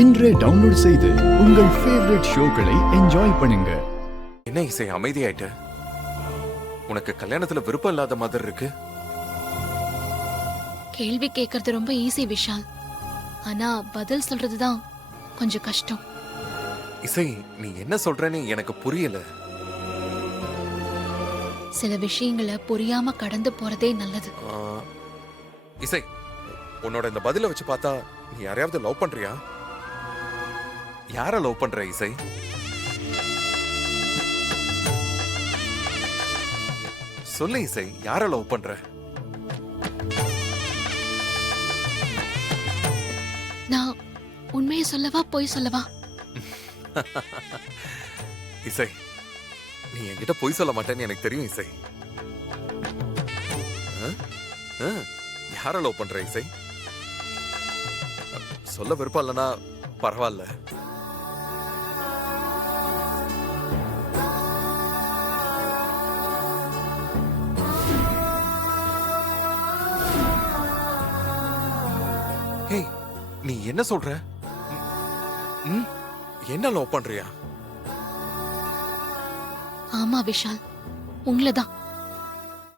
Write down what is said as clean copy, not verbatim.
இன்றே டவுன்லோட் செய்து உங்கள் ஃபேவரட் ஷோக்களை என்ஜாய் பண்ணுங்க. என்ன இசை அமைதியாயிட்ட? உனக்கு கல்யாணத்துல விருப்பம் இல்லாத மாதிரி இருக்கு. கேள்வி கேட்கறது ரொம்ப ஈஸி விஷால், ஆனா பதில் சொல்றதுதான் கொஞ்சம் கஷ்டம். இசை, நீ என்ன சொல்றேன்னு எனக்கு புரியல. சில விஷயங்களை புரியாம கடந்து போறதே நல்லது. இசை, உன்னோட இந்த பதில வச்சு பார்த்தா நீ யாரையாவது லவ் பண்றியா? யார லவ் பண்ற இசை? சொல்லு இசை, யார லவ் பண்ற? நான் உண்மையை சொல்லவா பொய் சொல்லவா? இசை, நீ என்கிட்ட பொய் சொல்ல மாட்டேன்னு எனக்கு தெரியும் இசை. யார லவ் பண்ற இசை? சொல்ல விருப்பம் இல்லைன்னா பரவாயில்ல. நீ என்ன சொல்ற? என்ன லவ் பண்றியா? ஆமா விஷால், உங்களதான்.